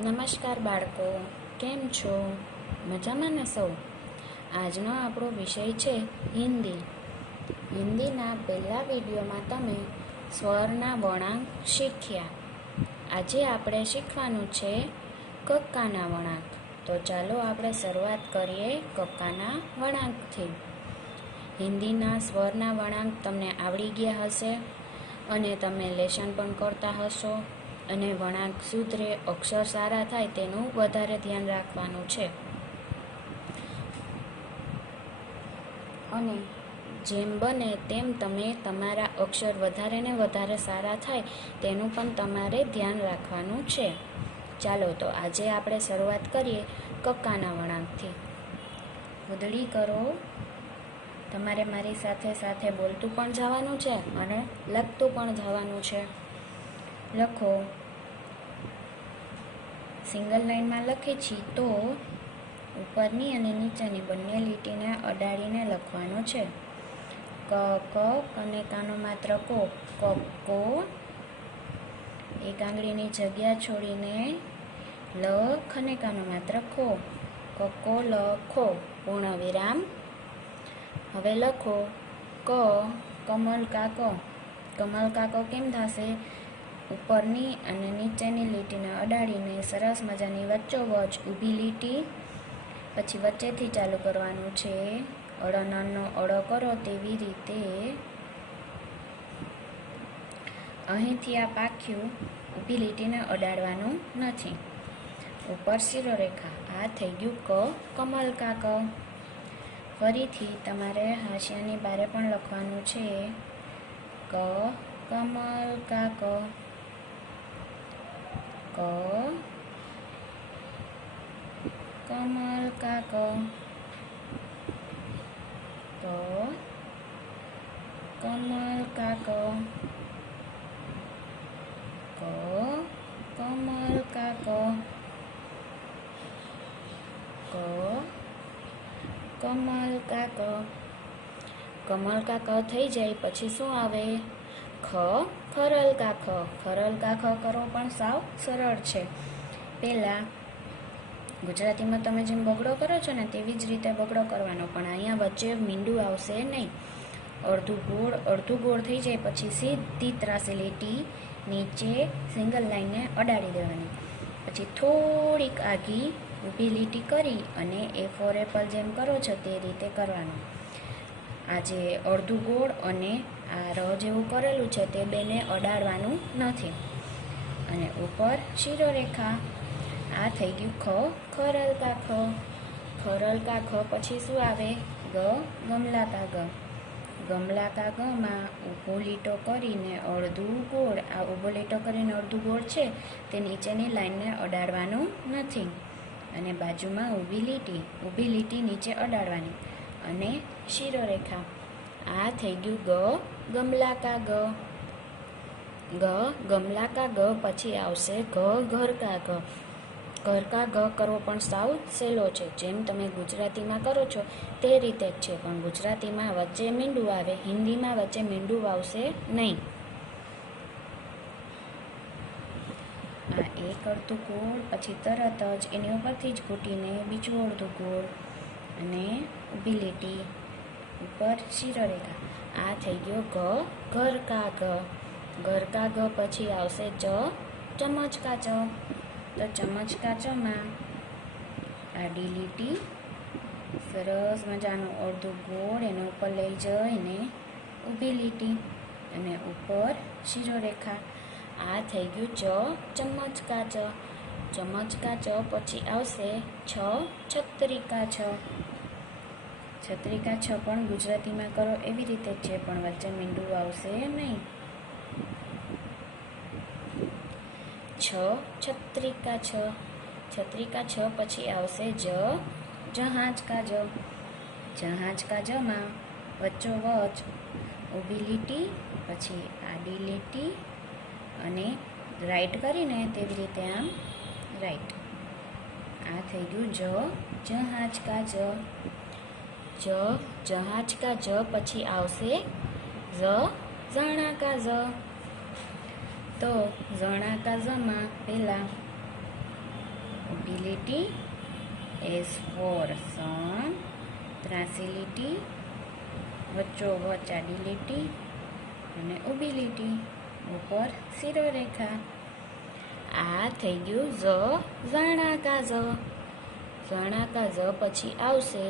નમસ્કાર બાળકો, કેમ છો? મજામાં ને સૌ? આજનો આપણો વિષય છે હિન્દી. હિન્દીના પહેલા વિડીયોમાં તમે સ્વરના વળાંક શીખ્યા. આજે આપણે શીખવાનું છે કક્કાના વળાંક. તો ચાલો આપણે શરૂઆત કરીએ કક્કાના વળાંકથી. હિન્દીના સ્વરના વળાંક તમને આવડી ગયા હશે અને તમે લેસન પણ કરતા હશો. અને વળાંક સુધરે, અક્ષર સારા થાય તેનું વધારે ધ્યાન રાખવાનું છે. અને જેમ બને તેમ તમે તમારા અક્ષર વધારે ને વધારે સારા થાય તેનું પણ તમારે ધ્યાન રાખવાનું છે. ચાલો તો આજે આપણે શરૂઆત કરીએ કક્કાના વળાંકથી. ઉધડી કરો. તમારે મારી સાથે સાથે બોલતું પણ જવાનું છે અને લખતું પણ જવાનું છે. લખો. સિંગલ લાઈનમાં લખે છીએ તો ઉપરની અને નીચેની બંને લીટીને અડાડીને લખવાનું છે. ક અને કાનો માત્ર કો, કક્કો. એક આંગળીની જગ્યા છોડીને લખ અને કાનો માત્ર ખો, કક્કો લખો, પૂર્ણ વિરામ. હવે લખો ક, કમલ કાકો. કમલ કાકો કેમ થશે? ઉપરની અને નીચેની લીટીને અડાડીને સરસ મજાની વચ્ચોવચ ઊભી લીટી, પછી વચ્ચેથી ચાલુ કરવાનું છે. અળનનો અળો કરો તેવી રીતે અહીંથી આ પાખ્યું ઊભી લીટીને અડાડવાનું નથી. ઉપર શિરોરેખા. આ થઈ ગયું ક, કમલ કાક. ફરીથી તમારે હાંસિયાની બારે પણ લખવાનું છે. ક, કમલ કાક. ક, કમલ કાક. ક, કમલ કાક. ક, કમલ કાક. ક, કમલ કાક. કમલ કાક થઈ જાય પછી શું આવે? ખ, ખરલ કાખ. ખરલ કાખ કરવો પણ સાવ સરળ છે. પહેલાં ગુજરાતીમાં તમે જેમ બગડો કરો છો ને તેવી જ રીતે બગડો કરવાનો, પણ અહીંયા વચ્ચે મીંડું આવશે નહીં. અડધું ગોળ થઈ જાય પછી સીધી ત્રાસી લીટી નીચે સિંગલ લાઈનને અડાડી દેવાની. પછી થોડીક આગી ઊભી લીટી કરી અને એ ફોર એપલ જેમ કરો છો તે રીતે કરવાનું. આજે અડધું ગોળ અને આ ર જેવું કરેલું છે તે બેને અડાડવાનું નથી. અને ઉપર શિરોરેખા. આ થઈ ગયું ખ, ખરલ કાખ. ખરલ કાખ પછી શું આવે? ગ, ગમલા કા ગ. ગમલા કા ગમાં ઊભો લીટો કરીને અડધું ગોળ, આ ઊભો લીટો કરીને અડધું ગોળ છે તે નીચેની લાઈનને અડાડવાનું નથી. અને બાજુમાં ઊભી લીટી નીચે અડાડવાની અને શિરોરેખા. આ થઈ ગયું ગ, ગમલા કા ગ. ગ, ગમલા કા ગ પછી આવશે ઘ, ઘર કા ઘ. ઘર કા ઘ કરવો પણ સાવ સહેલો છે. જેમ તમે ગુજરાતીમાં કરો છો તે રીતે જ છે, પણ ગુજરાતીમાં વચ્ચે મીંડું આવે, હિન્દીમાં વચ્ચે મીંડું આવશે નહીં. આ એક અડધું ગોળ પછી તરત જ એની ઉપરથી જ ઘૂંટીને બીજું અડધું ગોળ અને ઊભી લીટી ઉપર શિરોરેખા. આ થઈ ગયો ગ, ઘર કા ઘ. ઘર કા ઘ પછી આવશે ચ, ચમચ કા ચ. તો ચમચ કા ચમાં આડી લીટી, સરસ મજાનું અડધું ગોળ એના ઉપર લઈ જઈને ઊભી લીટી અને ઉપર શિરોરેખા. આ થઈ ગયું ચ, ચમચ કા ચ. ચમચ કા ચ પછી આવશે છ, છત્રી કા છ. છત્રી કા છ પણ ગુજરાતીમાં કરો એવી રીતે જ છે, પણ વચ્ચે મીંડું આવશે નહીં. છ, છત્રી કા છ. છત્રી કા છ પછી આવશે જ, જહાજ કા જ. જહાજ કા જમાં વચ્ચોવચ ઊભી લીટી પછી આડી લીટી અને રાઈટ કરીને તેવી રીતે આમ રાઈટ. આ થઈ ગયું જ, જહાજ કા જ. જ, જહાજ કા જ પછી આવશે ઝ, ઝાણા કા ઝ. તો ઝણા કા ઝમાં પહેલાં ઊભી લીટી, S for sun, ત્રાસી લીટી, વચ્ચોવચ આડી લીટી અને ઊભી લીટી, ઉપર શિરોરેખા. આ થઈ ગયું ઝણાકા ઝ. ઝણાકા ઝ પછી આવશે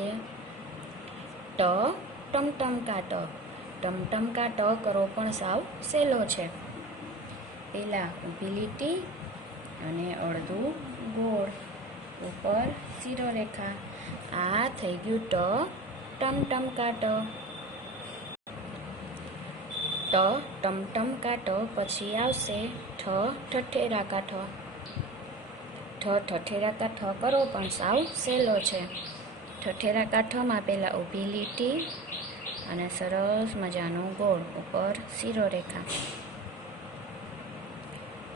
ટ, ટમટમકા ટ. ટમટમકા ટ કરો પણ સાવ સહેલો છે. પહેલાં ઊભી લીટી અને અડધું ગોળ, ઉપર શિરોરેખા. આ થઈ ગયું ટ, ટમટમકા ટ. ટ, ટમટમકા ટ પછી આવશે ઠ, ઠઠેરાકા ઠ. ઠ, ઠઠેરાકા ઠ કરો પણ સાવ સહેલો છે. ઠઠેરાકા ઠમાં પહેલાં ઊભી લીટી અને સરસ મજાનો ગોળ, ઉપર શિરોરેખા.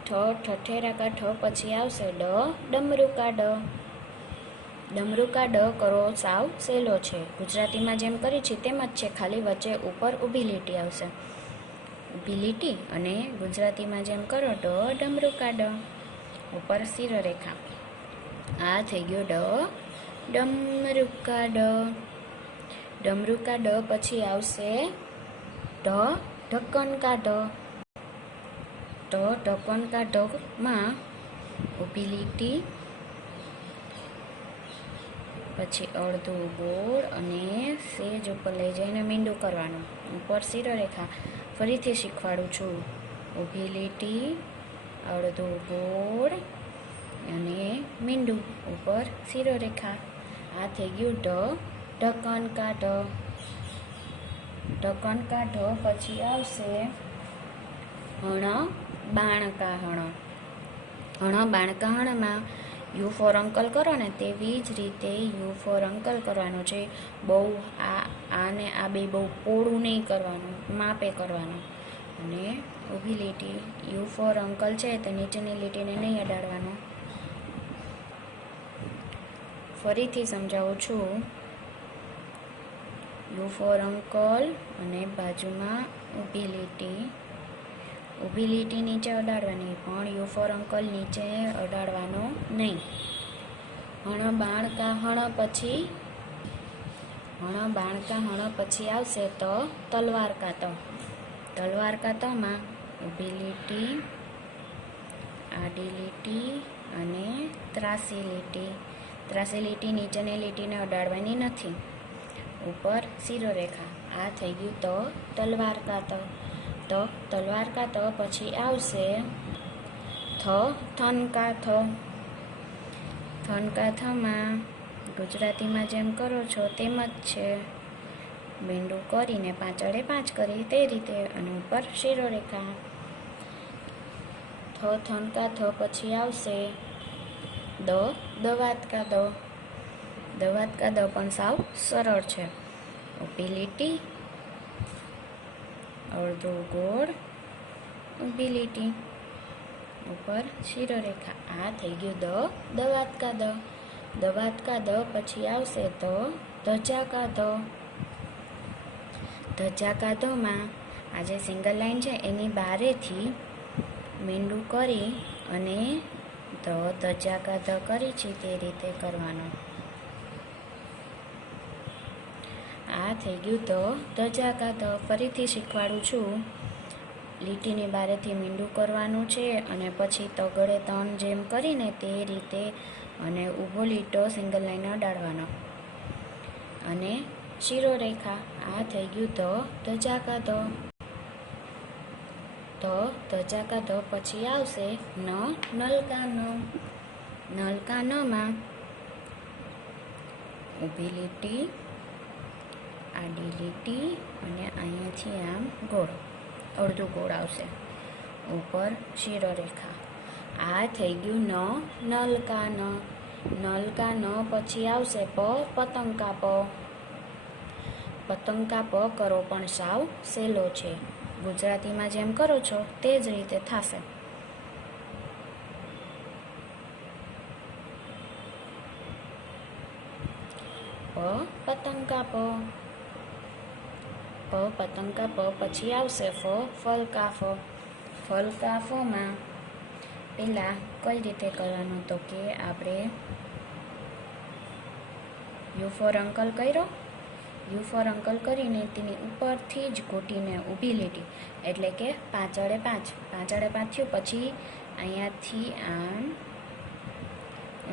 ઠ, ઠઠેરાકા ઠ પછી આવશે ડ, ડમરુકા ડ. ડમરુકા ડ કરો સાવ સહેલો છે. ગુજરાતીમાં જેમ કરી છે તેમ જ છે, ખાલી વચ્ચે ઉપર ઊભી લીટી આવશે. ઊભી લીટી અને ગુજરાતીમાં જેમ કરો ડ, ડમરુકા ડ, ઉપર શિરોરેખા. આ થઈ ગયો ડ, ડમરુકા ડ. ડમરુકા ડ પછી આવશે ઢ, ઢક્કનકા ઢ. ઢ, ઢક્કનકા ઢમાં ઊભી લીટી પછી અડધું ગોળ અને સેજ ઉપર લઈ જઈને મીંડું કરવાનું, ઉપર શિરોરેખા. ફરીથી શીખવાડું છું. ઊભી લીટી, અડધું ગોળ અને મીંડું, ઉપર શિરોરેખા. આ થઈ ગયું ઢ, ઢક્કનકા ઢ. ઢક્કનકા ઢ પછી આવશે હણ, બાણકા હણ. હણ, બાણકા હણમાં યુ ફોર અંકલ કરો ને તેવી જ રીતે યુ ફોર અંકલ કરવાનું છે. બહુ આને આ બે બહુ પોળું નહીં કરવાનું, માપે કરવાનું. અને ઊભી લીટી, યુ ફોર અંકલ છે તે નીચેની લીટીને નહીં અડાડવાનું. ફરીથી સમજાવું છું. યુ ફોર અંકલ અને બાજુમાં ઊભી લીટી. ઊભી લીટી નીચે અડાડવાની, પણ યુ ફોર અંકલ નીચે અડાડવાનો નહીં. હણ, બાણકા હણ પછી આવશે ત, તલવાર કા ત. તલવાર કા તમાં ઊભી લીટી, આડી લીટી અને ત્રાસી લીટી. ત્રાસી લીટી નીચેની લીટીને અડાડવાની નથી, ઉપર શિરોરેખા. આ થઈ ગયું ત, તલવાર કા ત. ત, તલવાર કા ત પછી આવશે થ, થનકા થ. થનકા થમાં ગુજરાતીમાં જેમ કરો છો તેમ જ છે. મીંડું કરીને પાંચડે પાંચ કરી તે રીતે અને ઉપર શિરોરેખા. થ, થનકા થ પછી આવશે દ, દવાતકા દ. દવાતકા દ પણ સાવ સરળ છે. ઊભી લીટી, અડધું ગોળ, ઊભી લીટી, ઉપર શિરોરેખા. આ થઈ ગયું દ, દવાતકા દ. દવાતકા દ પછી આવશે ધ, ધજાકા ધ. ધજાકા ધમાં આ જે સિંગલ લાઈન છે એની બારેથી મીંડું કરી અને ધજાકા ધ કરી છે તે રીતે કરવાનું. આ થઈ ગયું ધજાકા ધ. ફરીથી શીખવાડું છું. લીટીની બારેથી મીંડું કરવાનું છે અને પછી તગડે તણ જેમ કરીને તે રીતે અને ઊભો લીટો સિંગલ લાઈન અડાડવાનો અને શિરોરેખા. આ થઈ ગયું ધજાકા ધ. ધજાકા ધ પછી આવશે ન, નલકા ન. નલકા નમાં ઊભી લીટી, આડી લીટી અને અહીંયાથી આમ ગોળ, અડધું ગોળ આવશે, ઉપર શિરોરેખા. આ થઈ ગયું ન, નલકા ન. નલકા ન પછી આવશે પ, પતંગકા પ. પતંગકા પ કરો પણ સાવ સહેલો છે. ગુજરાતીમાં જેમ કરો છો તે જ રીતે થશે. પ, પતંગકા પ. પ, પતંગકા પ પછી આવશે ફ, ફલકા ફ. ફલકા ફમાં પહેલાં કઈ રીતે કરવાનું તો કે આપણે યુ ફોર અંકલ કર્યો, યુ ફોર અંકલ કરીને તેની ઉપરથી જ ઘૂંટીને ઊભી લીટી એટલે કે 5 આડે 5 થયું. પછી અહીંયાથી આમ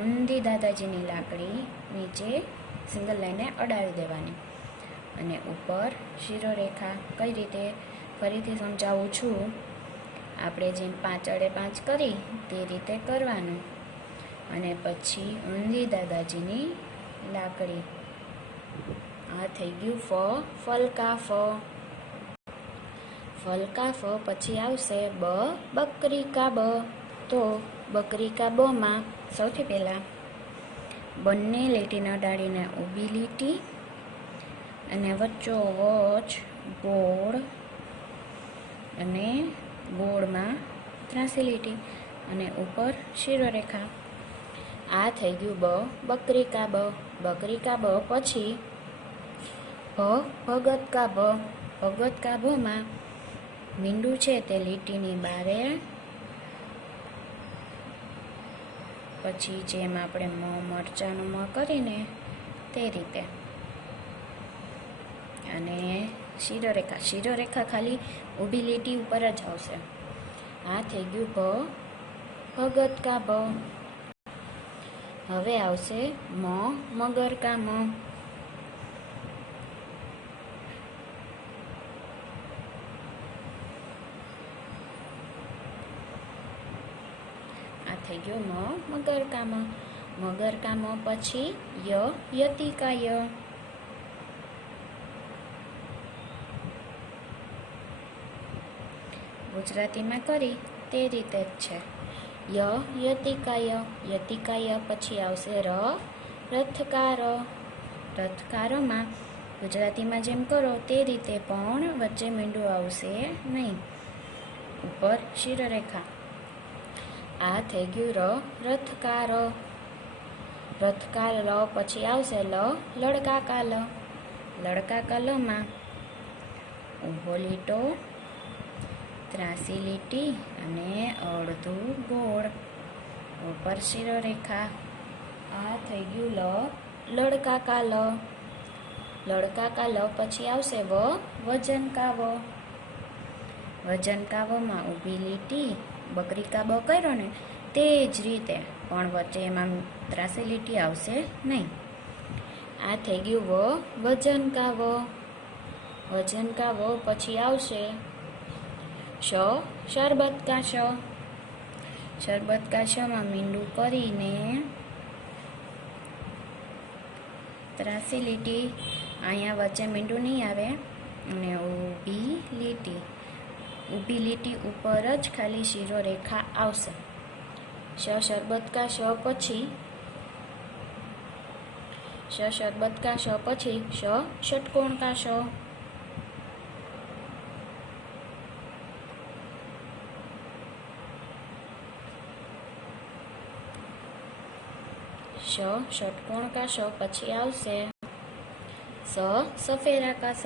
ઊંધી દાદાજીની લાકડી નીચે સિંગલ લાઈને અડાડી દેવાની અને ઉપર શિરોરેખા. કઈ રીતે ફરીથી સમજાવું છું. આપણે જેમ 5 આડે 5 કરી તે રીતે કરવાનું અને પછી ઊંધી દાદાજીની લાકડી. આ થઈ ગયું ફલકા ફલકા ફ. પછી આવશે બકરી કા બ. તો બકરી કા બમાં સૌથી પહેલાં બંને લીટીને અડાડીને ઊભી લીટી અને વચ્ચોવચ ગોળ અને ગોળમાં ત્રાસી લીટી અને ઉપર શિરોરેખા. આ થઈ ગયું બકરી કા બ. પછી ભગત કા ભમાં મીંડું છે તે લીટીની બારે, પછી જેમ આપણે મરચાંનું મ કરીને તે રીતે અને શિરોરેખા ખાલી ઊભી લીટી ઉપર જ આવશે. આ થઈ ગયું ભગત કા ભ. હવે આવશે મગર કા મ. આ થઈ ગયું મગર કા મ. પછી યતિ કા ય. ગુજરાતીમાં કરી તે રીતે જ છે. યતિકાય. પછી આવશે રથકાર. ગુજરાતીમાં જેમ કરો તે રીતે પણ વચ્ચે મીંડું આવશે નહીં, ઉપર શિરોરેખા. આ થઈ ગયું રથકાર. પછી આવશે લડકા કા લમાં ઊભો લીટો, ત્રાસી લીટી અને અડધું ગોળ, ઉપર શિરોરેખા. આ થઈ ગયું લડકા કા લ. પછી આવશે વજન કા વમાં ઊભી લીટી, બકરી કા બ કર્યો ને તે જ રીતે પણ વચ્ચે એમાં ત્રાસી લીટી આવશે નહીં. આ થઈ ગયું વજન કા વ. પછી આવશે શરબત કા શમાં મીંડું કરીને ત્રાસી લીટી, અહીંયા વચ્ચે મીંડું નહીં આવે અને ઊભી લીટી ઉપર જ ખાલી શિરોરેખા આવશે. શરબત કા શ. પછી ષટકોણ કા શ. ષટકોણ કા શ. પછી આવશે સફેરા કા સ.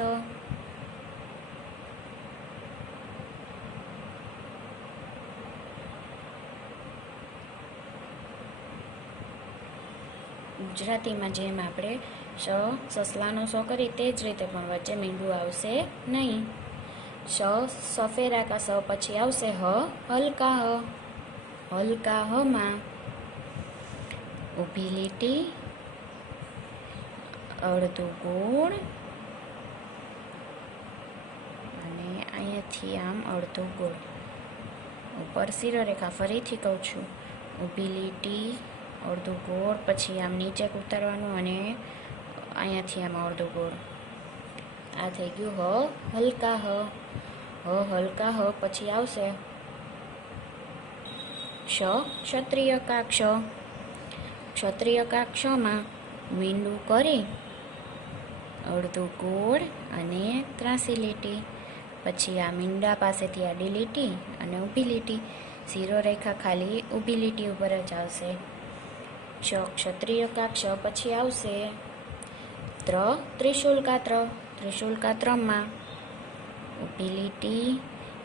ગુજરાતીમાં જેમ આપણે સસલાનો સ કરી તે જ રીતે પણ વચ્ચે મીંડું આવશે નહીં. સફેરા કા સ. પછી આવશે હલકા હમાં ઊભી લીટી, અડધું ગોળ અને અહીંયાથી આમ અડધું ગોળ, ઉપર શિરોરેખા. ફરીથી કહું છું, ઊભી લીટી, અડધું ગોળ, પછી આમ નીચે ઉતારવાનું અને અહીંયાથી આમ અડધું ગોળ. આ થઈ ગયું હલકા હ. પછી આવશે ક્ષત્રિય કા ક્ષમાં મીંડું કરી અડધું ગોળ અને ત્રાસી લીટી, પછી આ મીંડા પાસેથી આડી લીટી અને ઊભી લીટી, શિરોરેખા ખાલી ઊભી લીટી ઉપર જ આવશે. ક્ષત્રિય કા ક્ષ. પછી આવશે ત્રિશુલ કા ત્રમાં ઊભી લીટી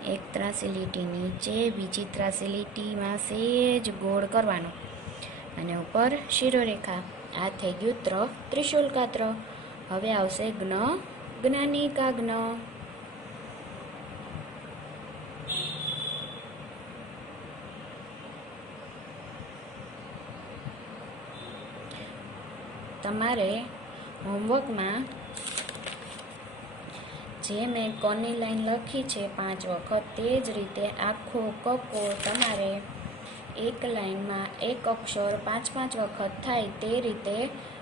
એક ત્રાસી લીટી નીચે, બીજી ત્રાસી લીટીમાં સેજ ગોળ કરવાનો અને ઉપર શિરોરેખા. આ થઈ ગયું ત્રિશુલ કા ત્ર. હવે આવશે જ્ઞાની કા જ્ઞ. તમારે હોમવર્કમાં જે મેં કોની લાઈન લખી છે 5 વખત, તે જ રીતે આખો કક્કો તમારે એક લાઈનમાં એક અક્ષર 5-5 વખત થાય તે રીતે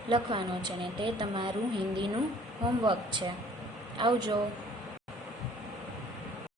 લખવાનો છે ને તે તમારું હિન્દીનું હોમવર્ક છે. આવજો.